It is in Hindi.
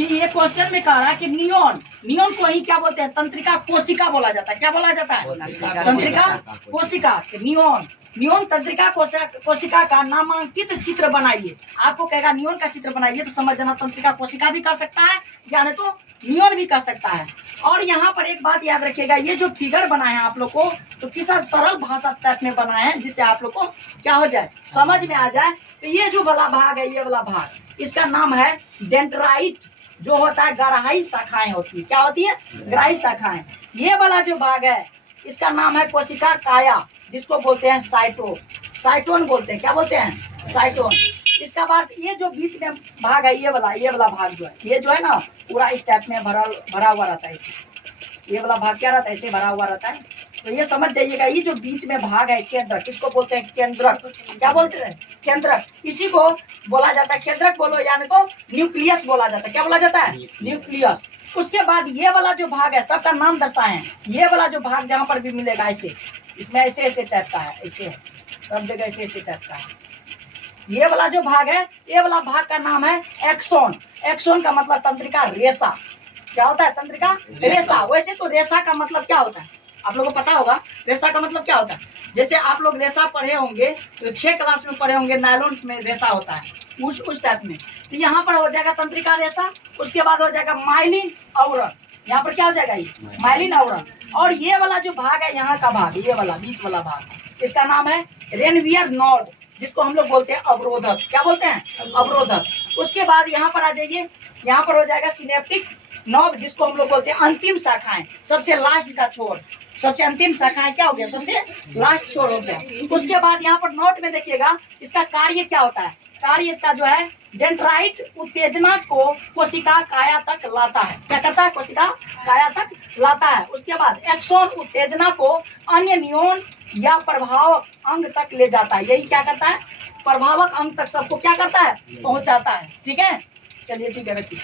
कि ये क्वेश्चन में कह रहा है कि नियॉन को ही क्या बोलते हैं, तंत्रिका कोशिका बोला जाता है। क्या बोला जाता है? तंत्रिका कोशिका। नियॉन तंत्रिका कोशिका का नामांकित चित्र बनाइए। आपको कहेगा नियॉन का चित्र बनाइए तो समझ जाना तंत्रिका कोशिका भी कर सकता है या नहीं तो नियॉन भी कर सकता है। और यहाँ पर एक बात याद रखिएगा, ये जो फिगर बनाए हैं आप लोग को तो किस सरल भाषा टाइप में बनाए हैं जिससे आप लोग को क्या हो जाए, समझ में आ जाए। तो ये जो वाला भाग है, ये वाला भाग, इसका नाम है डेंड्राइट। जो होता है गराही शाखाएं होती है। क्या होती है? गराही शाखाएं। ये वाला जो भाग है इसका नाम है कोशिका काया, जिसको बोलते हैं साइटोन बोलते हैं। क्या बोलते हैं? साइटोन। इसका बाद ये जो बीच में भाग है, ये वाला भाग जो है, ये जो है ना पूरा इस टाइप में भरा हुआ रहता है। इसे ये वाला भाग क्या रहता है, इसे भरा हुआ रहता है। तो ये समझ जाइएगा, ये जो बीच में भाग है केंद्रक, किसको बोलते हैं? केंद्रक। क्या बोलते हैं? केंद्रक। इसी को बोला जाता है केंद्रक बोलो यानी तो न्यूक्लियस बोला जाता है। क्या बोला जाता है? न्यूक्लियस। उसके बाद ये वाला जो भाग है, सबका नाम दर्शाएं। ये वाला जो भाग जहाँ पर भी मिलेगा ऐसे, इसमें ऐसे टाइप का है, ऐसे सब जगह ऐसे टाइप का है। ये वाला जो भाग है, ये वाला भाग का नाम है एक्सोन। एक्सोन का मतलब तंत्रिका रेशा। क्या होता है? तंत्रिका रेशा। वैसे तो रेशा का मतलब क्या होता है आप लोगों को पता होगा। रेशा का मतलब क्या होता है? जैसे आप लोग रेशा पढ़े होंगे तो 6 क्लास में पढ़े होंगे, नायलॉन में रेशा होता है उस टाइप में। तो यहाँ पर हो जाएगा तंत्रिका रेशा। उसके बाद हो जाएगा माइलिन आवरण। यहाँ पर क्या हो जाएगा? ये माइलिन आवरण। और ये वाला जो भाग है, यहाँ का भाग, ये वाला बीच वाला भाग, इसका नाम है रेनवियर नोड, जिसको हम लोग बोलते हैं अवरोधक। क्या बोलते हैं? अवरोधक। उसके बाद यहाँ पर आ जाइए, यहाँ पर हो जाएगा सिनेप्टिक नोड, जिसको हम लोग बोलते हैं अंतिम शाखाएं, सबसे लास्ट का छोर, सबसे अंतिम शाखाएं क्या हो गया? सबसे लास्ट छोर हो गया। उसके बाद यहाँ पर नोट में देखिएगा, इसका कार्य क्या होता है? कार्य इसका जो है डेंड्राइट उत्तेजना को कोशिका काया तक लाता है। क्या करता है? कोशिका काया तक लाता है। उसके बाद एक्सोन उत्तेजना को अन्य नियॉन या प्रभावक अंग तक ले जाता है। यही क्या करता है? प्रभावक अंग तक सबको क्या करता है? पहुंचाता है। ठीक है, चलिए ठीक है रखिए।